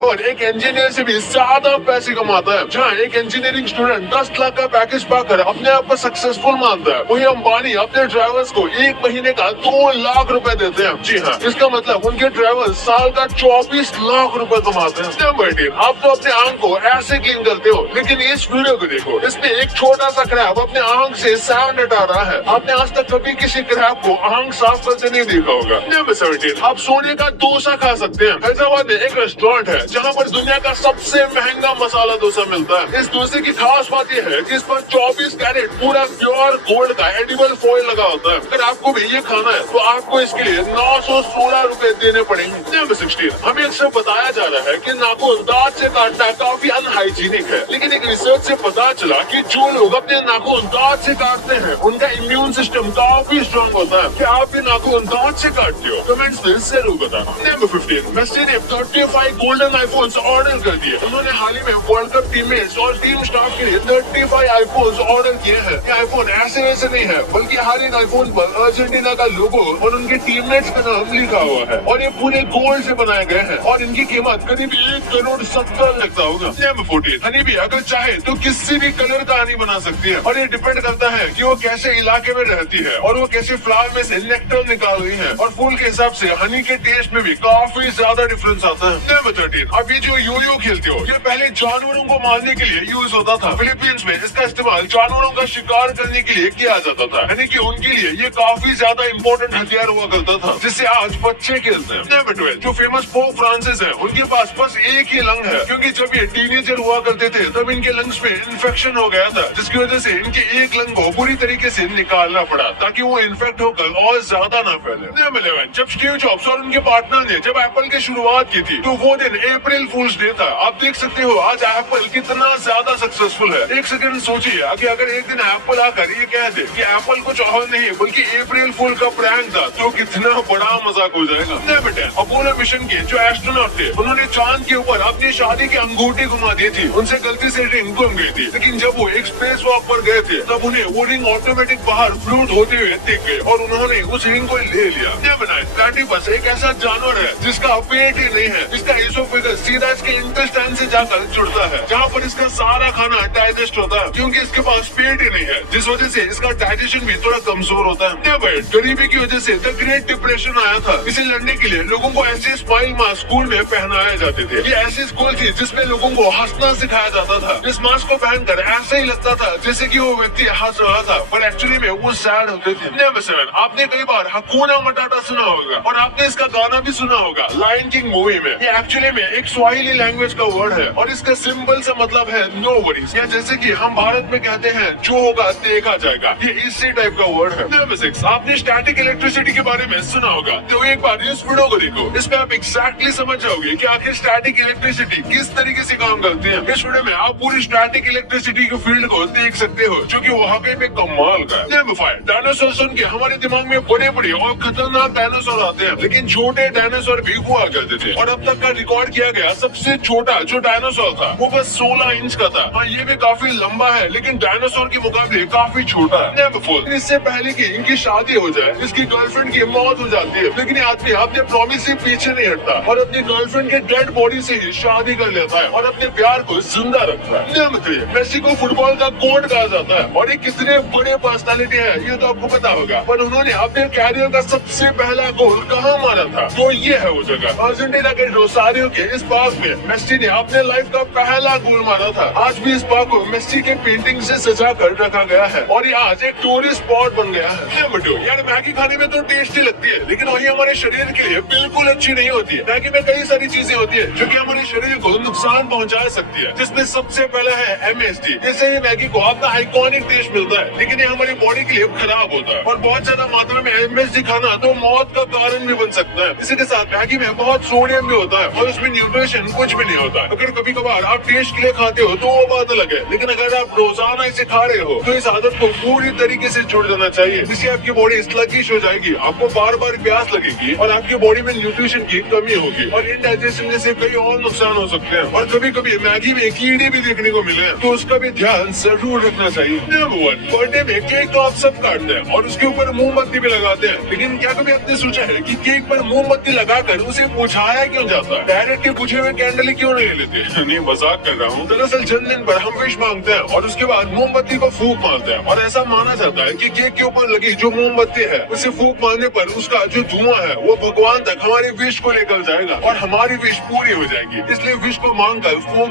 और एक इंजीनियर से भी ज्यादा पैसे कमाता है। जहाँ एक इंजीनियरिंग स्टूडेंट 10 लाख का पैकेज पाकर अपने आप को सक्सेसफुल मानता है, वही अंबानी अपने ड्राइवर्स को 1 महीने का 2 लाख रुपए देते हैं। जी हाँ, इसका मतलब उनके ड्राइवर साल का 24 लाख रुपए कमाते हैं। नंबर 10, आप तो अपने आंख को ऐसे क्लीन करते हो, लेकिन इस वीडियो को देखो, इसमें एक छोटा सा क्रैब अपने आंख से सैंड हटा रहा है। आपने आज तक कभी किसी क्रैब को आंख साफ करते नहीं देखा होगा। नंबर 17, आप सोने का डोसा खा सकते हैं। हैदराबाद में एक रेस्टोरेंट है जहाँ पर दुनिया का सबसे महंगा मसाला डोसा मिलता है। इस डोसे की खास बात यह है कि इस पर 24 कैरेट पूरा प्योर गोल्ड का एडिबल फॉइल लगा होता है। अगर आपको भी ये खाना है तो आपको इसके लिए 916 रुपए देने पड़ेंगे। नंबर 16, हमें अक्सर बताया जा रहा है कि नाखून दांत से काटना काफी अनहाइजीनिक है, लेकिन एक रिसर्च से पता चला कि जो लोग अपने नाखून दांत से काटते हैं उनका इम्यून सिस्टम काफी स्ट्रॉन्ग होता है। क्या आप भी नाखून दांत से काटते हो? कमेंट्स में जरूर बताना। नंबर 15, मेसी ने 35 गोल्डन आईफोन्स ऑर्डर कर दिए। उन्होंने हाल ही में वर्ल्ड कप टीममेट्स और टीम स्टाफ के लिए 35 आईफोन्स ऑर्डर किए हैं। ये आईफोन ऐसे वैसे नहीं है, बल्कि हर एक आईफोन पर अर्जेंटीना का लोगो और उनके टीममेट्स का नाम लिखा हुआ है और ये पूरे गोल्ड से बनाए गए हैं और इनकी कीमत करीब 1,70,00,000 लगता होगा। नंबर 14, हनी भी अगर चाहे तो किसी भी कलर का हनी बना सकती है और ये डिपेंड करता है कि वो कैसे इलाके में रहती है और वो कैसे फ्लावर में से नेक्टर निकाल रही है। और फूल के हिसाब से हनी के टेस्ट में भी काफी ज्यादा डिफरेंस आता है। नंबर 13, अब ये जो यो-यो खेलते हो, ये पहले जानवरों को मारने के लिए यूज होता था। फिलीपींस में इसका इस्तेमाल जानवरों का शिकार करने के लिए किया जाता था, यानी कि उनके लिए ये काफी ज्यादा इम्पोर्टेंट हथियार हुआ करता था, जिससे आज बच्चे खेलते हैं। नंबर 12, जो फेमस पोप फ्रांसिस है, उनके पास बस एक ही लंग है, क्योंकि जब ये टीनेजर हुआ करते थे तब इनके लंग्स में इन्फेक्शन हो गया था, जिसकी वजह से इनके एक लंग को पूरी तरीके से निकालना पड़ा ताकि वो इन्फेक्ट होकर और ज्यादा ना फैले। नंबर 11, जब स्टीव जॉब्स और उनके पार्टनर ने जब एप्पल की शुरुआत की थी तो वो दिन अप्रैल फूल्स डे था। आप देख सकते हो आज एप्पल कितना ज्यादा सक्सेसफुल है। एक सेकंड सोचिए कि अगर एक दिन एप्पल आकर ये कह दे कि एप्पल कुछ और नहीं बल्कि अप्रैल फूल का प्रैंक था, तो कितना बड़ा मजाक हो जाएगा। नंबर 10, अपोलो मिशन के जो एस्ट्रोनॉट थे, उन्होंने चांद के ऊपर अपनी शादी की अंगूठी घुमा दी थी। उनसे गलती से रिंग गुम गई थी, लेकिन जब वो एक स्पेस वॉक पर गए थे तब उन्हें वो रिंग ऑटोमेटिक बाहर फ्लूट होते हुए दिख गई और उन्होंने उस रिंग को ले लिया। नंबर 9, प्लेटिपस एक ऐसा जानवर है जिसका पेट ही नहीं है। इसका एसोफेगस सीधा इसके इंटेस्टाइन से जाकर जुड़ता है, जहाँ पर इसका सारा खाना डाइजेस्ट होता है, क्योंकि इसके पास पेट ही नहीं है, जिस वजह से इसका डाइजेशन भी थोड़ा कमजोर होता है। नंबर 8, गरीबी की वजह से द ग्रेट डिप्रेशन आया था। इसे लड़ने के लिए लोगों को ऐसे स्माइल मास्क स्कूल में पहनाए जाते थे। ये ऐसी स्कूल थी जिसमें लोगों को हंसना सिखाया जाता था। इस मास्क को पहनकर ऐसे ही लगता था जैसे कि वो व्यक्ति हंस रहा था, पर एक्चुअली में वो सैड होते थे। नंबर 7, आपने कई बार हकूना मटाटा सुना होगा और आपने इसका गाना भी सुना होगा लायन किंग मूवी में। ये एक्चुअली में एक स्वाहिली लैंग्वेज का वर्ड है और इसका सिंबल से मतलब है नो वरीज, या जैसे कि हम भारत में कहते हैं जो होगा देखा जाएगा। ये इसी टाइप का वर्ड है। नंबर 6, आपने स्टैटिक इलेक्ट्रिसिटी के बारे में सुना होगा, तो एक बार इस वीडियो को देखो, इसमें आप एग्जैक्टली समझ जाओगे कि आखिर स्टैटिक इलेक्ट्रिसिटी किस तरीके से काम करती है। इस वीडियो में आप पूरी स्टैटिक इलेक्ट्रिसिटी के फील्ड को देख सकते हो, जो कि वहाँ पे कमाल का है। नंबर 5, डायनासोर सुन के हमारे दिमाग में बड़े बड़े और खतरनाक डायनासोर आते हैं, लेकिन छोटे डायनासोर भी हुआ करते थे और अब तक का रिकॉर्ड किया गया सबसे छोटा जो डायनासोर था वो बस 16 इंच का था। हाँ, ये भी काफी लंबा है, लेकिन डायनासोर के मुकाबले काफी छोटा है। नंबर 4, इससे पहले कि इनकी शादी हो जाए इसकी गर्लफ्रेंड की मौत हो जाती है, लेकिन ये आदमी अपने प्रॉमिस से पीछे नहीं हटता और अपनी गर्लफ्रेंड के डेड बॉडी से ही शादी कर लेता है और अपने प्यार को जिंदा रखता है। नंबर 3, मेसी को फुटबॉल का कोड कहा जाता है और ये कितने बड़े पर्सनालिटी है ये तो आपको पता होगा, पर उन्होंने अपने कैरियर का सबसे पहला गोल कहाँ मारा था, तो ये है वो जगह अर्जेंटीना के रोसारियो के इस पार्क में मेसी ने अपने लाइफ का पहला गोल मारा था। आज भी इस पार्क को मेसी के पेंटिंग से सजा कर रखा गया है और ये आज एक टूरिस्ट स्पॉट बन गया है। नंबर 2, यार मैगी खाने में तो टेस्टी लगती है, लेकिन वही हमारे शरीर के लिए बिल्कुल अच्छी नहीं होती है। मैगी में कई सारी चीजें होती है जो कि हमारे शरीर को नुकसान पहुंचा सकती है, जिसमें सबसे पहला है MSG। इससे ही मैगी को अपना आइकॉनिक टेस्ट मिलता है, लेकिन ये हमारी बॉडी के लिए खराब होता है और बहुत ज्यादा मात्रा में MSG खाना तो मौत का कारण भी बन सकता है। इसी के साथ मैगी में बहुत सोडियम भी होता है और उसमें न्यूट्रिशन कुछ भी नहीं होता। अगर कभी कभार आप टेस्ट के लिए खाते हो तो वो बात अलग है, लेकिन अगर आप रोजाना इसे खा रहे हो तो इस आदत को पूरी तरीके से छोड़ देना चाहिए, जिससे आपकी बॉडी स्लगिश हो जाएगी, आपको बार बार प्यास लगेगी और आपकी बॉडी में न्यूट्रिशन की कमी होगी और इनडाइजेशन जैसे कई और नुकसान हो सकते हैं। और कभी कभी मैगी में कीड़े भी देखने को मिले तो उसका भी ध्यान जरूर रखना चाहिए। नंबर 1, बर्थडे में केक तो आप सब काटते हैं और उसके ऊपर मोमबत्ती भी लगाते हैं, लेकिन क्या कभी आपने सोचा है कि केक पर मोमबत्ती लगाकर उसे बुझाया क्यों जाता है? डायरेक्ट के बुझे हुए कैंडल ही क्यों नहीं लेते? नहीं, मजाक कर रहा हूँ। दरअसल जन्मदिन पर हम विश मांगते हैं और उसके बाद मोमबत्ती को फूंक मारते हैं और ऐसा माना जाता है कि केक के ऊपर लगी जो मोमबत्ती है उसे फूंक मारने पर उसका जो धुआं है वो भगवान तक हमारी विश को लेकर जाएगा और हमारी विश पूरी हो जाएगी। इसलिए विश को मांगकर फूंक